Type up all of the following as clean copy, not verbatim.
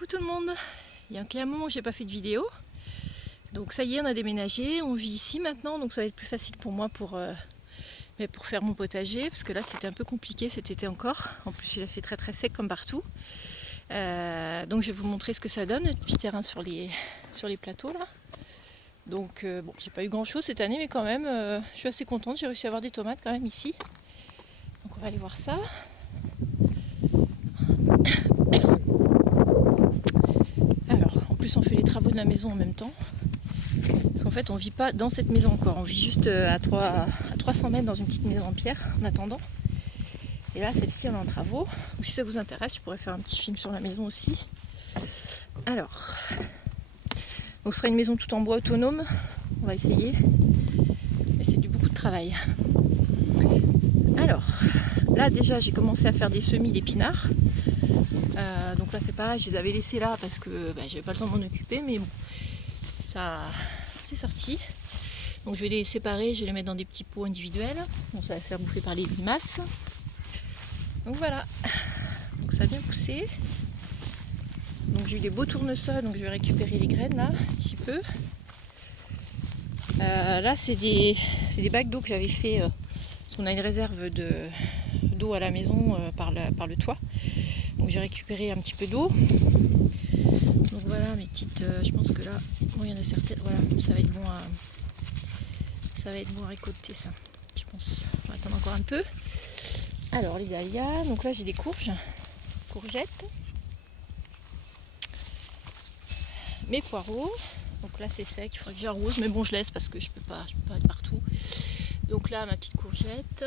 Coucou tout le monde. Il y a un moment que j'ai pas fait de vidéo. Donc ça y est, on a déménagé, on vit ici maintenant, donc ça va être plus facile pour moi pour faire mon potager, parce que là c'était un peu compliqué cet été encore. En plus il a fait très très sec comme partout. Donc je vais vous montrer ce que ça donne, le petit terrain sur les plateaux là. Donc bon, j'ai pas eu grand chose cette année, mais quand même je suis assez contente, j'ai réussi à avoir des tomates quand même ici. Donc on va aller voir ça. Alors, en plus on fait les travaux de la maison en même temps. Parce qu'en fait on vit pas dans cette maison encore, on vit juste à 300 mètres dans une petite maison en pierre en attendant. Et là celle-ci elle est en travaux. Donc si ça vous intéresse, je pourrais faire un petit film sur la maison aussi. Alors, donc ce sera une maison tout en bois autonome, on va essayer. Mais c'est beaucoup de travail. Alors, là déjà j'ai commencé à faire des semis d'épinards. Donc là c'est pareil, je les avais laissés là parce que j'avais pas le temps de m'en occuper, mais bon, ça c'est sorti. Donc je vais les séparer, je vais les mettre dans des petits pots individuels. Bon, ça va se faire bouffer par les limaces. Donc voilà, donc ça a bien poussé. Donc j'ai eu des beaux tournesols, donc je vais récupérer les graines là, un petit peu. Là c'est des bacs d'eau que j'avais fait, parce qu'on a une réserve d'eau à la maison par le toit. Donc j'ai récupéré un petit peu d'eau. Donc voilà mes petites, je pense que là, bon, il y en a certaines, voilà, ça va être bon à récolter ça, je pense. On va attendre encore un peu. Alors les dahlias, donc là j'ai des courgettes, mes poireaux. Donc là c'est sec, il faudrait que j'arrose, mais bon je laisse parce que je peux pas être partout. Donc là ma petite courgette,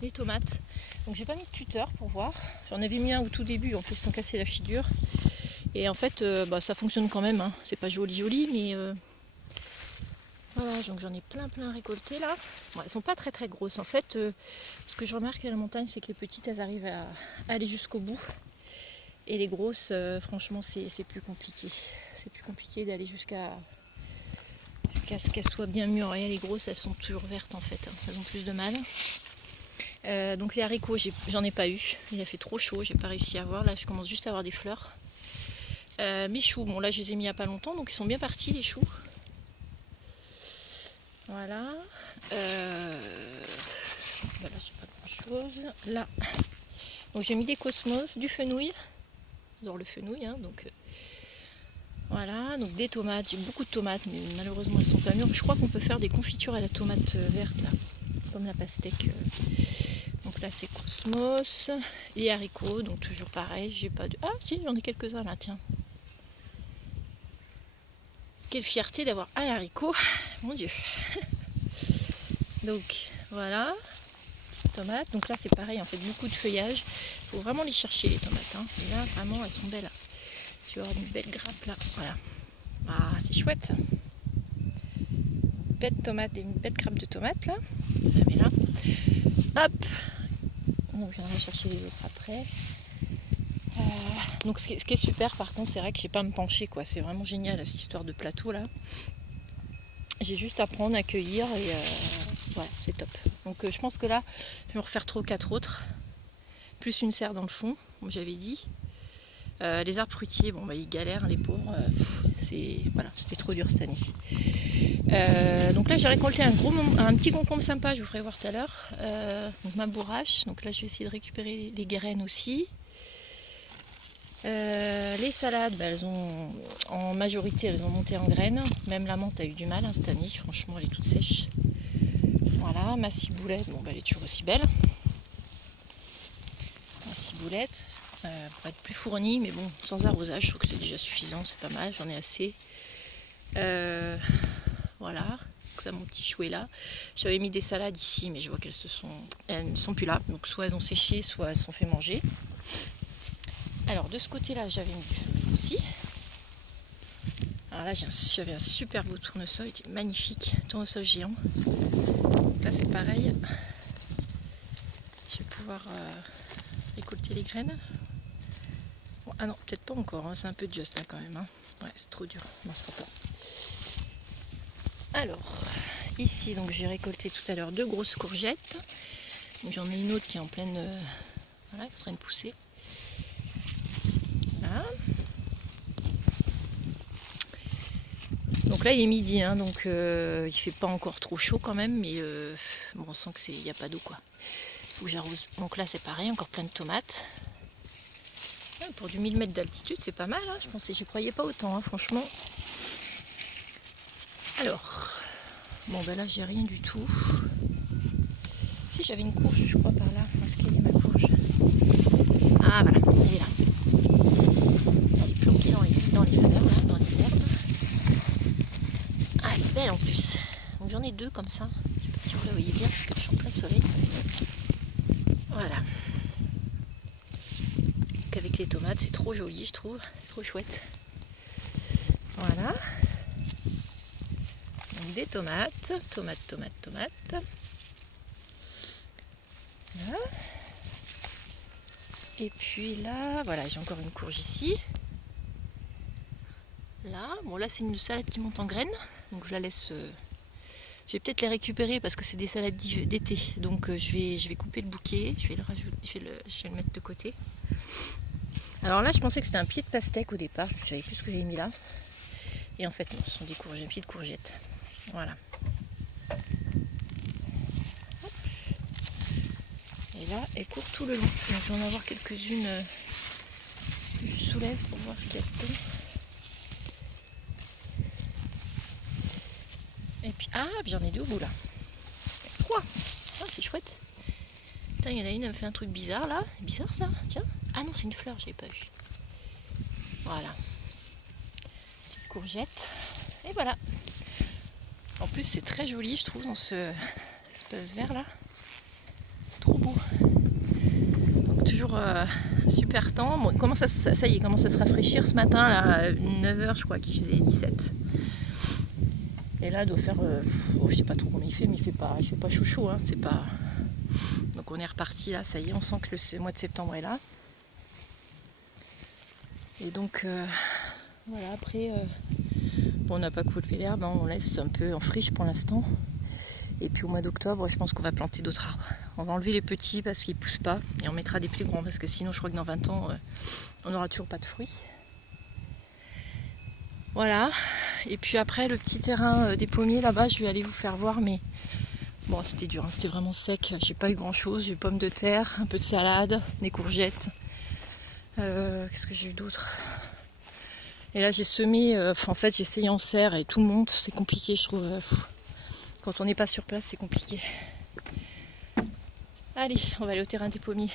les tomates. Donc j'ai pas mis de tuteur pour voir. J'en avais mis un au tout début, en fait sans casser la figure. Et en fait ça fonctionne quand même, hein. C'est pas joli mais voilà, donc j'en ai plein récolté là. Bon, elles sont pas très grosses en fait. Ce que je remarque à la montagne, c'est que les petites elles arrivent à aller jusqu'au bout. Et les grosses, franchement c'est plus compliqué. C'est plus compliqué d'aller jusqu'à ce qu'elles soient bien mûres. Et les grosses elles sont toujours vertes en fait, hein. Elles ont plus de mal. Donc les haricots j'en ai pas eu. Il a fait trop chaud, j'ai pas réussi à voir. Là je commence juste à avoir des fleurs. Mes choux, bon là je les ai mis il y a pas longtemps, donc ils sont bien partis les choux. Voilà. Voilà, j'ai pas grand chose. Là, donc j'ai mis des cosmos, du fenouil. J'adore le fenouil, hein, donc voilà. Donc des tomates, j'ai beaucoup de tomates, mais malheureusement elles sont pas mûres. Je crois qu'on peut faire des confitures à la tomate verte là, comme la pastèque. Donc là c'est cosmos, les haricots, donc toujours pareil. J'ai pas de. Ah si, j'en ai quelques-uns là, tiens. Quelle fierté d'avoir un haricot, mon Dieu. Donc voilà, tomates. Donc là c'est pareil, en fait beaucoup de feuillage. Il faut vraiment les chercher les tomates, hein. Et là vraiment elles sont belles. Tu vas avoir une belle grappe là, voilà. Ah c'est chouette. Belle tomate, une belle grappe de tomates là. Je mets là. Hop. Donc je viendrai chercher les autres après. Donc ce qui est super par contre, c'est vrai que j'ai pas à me pencher quoi. C'est vraiment génial cette histoire de plateau là. J'ai juste à prendre, à cueillir et voilà, c'est top. Donc je pense que là, je vais en refaire 3 ou 4 autres. Plus une serre dans le fond, comme j'avais dit. Les arbres fruitiers, bon ils galèrent les pauvres. Voilà, c'était trop dur cette année. Donc là j'ai récolté un petit concombre sympa, je vous ferai voir tout à l'heure. Donc ma bourrache, donc là je vais essayer de récupérer les graines aussi. Les salades, elles ont en majorité elles ont monté en graines. Même la menthe a eu du mal cette année, franchement elle est toute sèche. Voilà, ma ciboulette, bon elle est toujours aussi belle. Ma ciboulette, pour être plus fournie, mais bon, sans arrosage, je trouve que c'est déjà suffisant, c'est pas mal, j'en ai assez. Voilà, donc ça mon petit chou est là. J'avais mis des salades ici, mais je vois elles ne sont plus là, donc soit elles ont séché, soit elles sont fait manger. Alors de ce côté-là, j'avais mis du fenouil aussi. Alors là, j'avais un super beau tournesol, il était magnifique, tournesol géant. Donc là, c'est pareil. Je vais pouvoir récolter les graines. Bon, ah non, peut-être pas encore, hein, c'est un peu juste là quand même. Hein. Ouais, c'est trop dur, non, ce sera pas. Alors, ici, donc j'ai récolté tout à l'heure 2 grosses courgettes. J'en ai une autre qui est en pleine, voilà, qui est en train de pousser. Voilà. Donc là il est midi, hein, donc il fait pas encore trop chaud quand même, mais bon, on sent que il n'y a pas d'eau quoi. Faut que j'arrose. Donc là c'est pareil, encore plein de tomates. Ouais, pour du 1000 mètres d'altitude c'est pas mal, hein, je pensais, j'y croyais pas autant, hein, franchement. Alors, bon ben là j'ai rien du tout. Si j'avais une courge je crois par là, où est-ce qu'elle est ma courge? Ah voilà, elle est là. Elle est planquée dans les fleurs, là, dans les herbes. Ah, elle est belle en plus. Donc j'en ai deux comme ça. Je sais pas si vous la voyez bien parce que je suis en plein soleil. Voilà. Donc avec les tomates, c'est trop joli, je trouve. C'est trop chouette. Voilà. Donc des tomates. Tomates. Voilà. Et puis là, voilà, j'ai encore une courge ici. Là, bon là c'est une salade qui monte en graines. Donc je la laisse... Je vais peut-être les récupérer parce que c'est des salades d'été. Donc je vais couper le bouquet, je vais le rajouter, je vais le mettre de côté. Alors là, je pensais que c'était un pied de pastèque au départ. Je ne savais plus ce que j'avais mis là. Et en fait, non, ce sont des courgettes, petites courgettes. Voilà. Hop. Et là, elle court tout le long. Donc je vais en avoir quelques-unes. Je soulève pour voir ce qu'il y a dedans. Et puis, ah, j'en ai deux au bout là. Quoi? Ah, c'est chouette. Putain, il y en a une, elle me fait un truc bizarre là. Bizarre ça, tiens. Ah non, c'est une fleur, je l'ai pas vue. Voilà. Petite courgette. Et voilà. En plus, c'est très joli, je trouve, dans ce espace vert là. Trop beau. Donc, toujours super temps. Bon, ça y est, commence à se rafraîchir ce matin là, à 9h, je crois qu'il faisait 17. Et là, il doit faire, bon, je sais pas trop combien il fait, mais il fait pas chaud, hein, c'est pas. Donc on est reparti là, ça y est, on sent que le mois de septembre est là. Et donc voilà, après, bon, on n'a pas coupé l'herbe, hein, on laisse un peu en friche pour l'instant. Et puis au mois d'octobre, je pense qu'on va planter d'autres arbres. On va enlever les petits parce qu'ils poussent pas, et on mettra des plus grands parce que sinon, je crois que dans 20 ans, on n'aura toujours pas de fruits. Voilà. Et puis après, le petit terrain des pommiers là-bas, je vais aller vous faire voir, mais bon, c'était dur, hein, c'était vraiment sec. J'ai pas eu grand-chose. J'ai eu pommes de terre, un peu de salade, des courgettes. Qu'est-ce que j'ai eu d'autre? Et là, j'ai semé. En fait, j'ai essayé en serre et tout monte. C'est compliqué, je trouve. Quand on n'est pas sur place, c'est compliqué. Allez, on va aller au terrain des pommiers.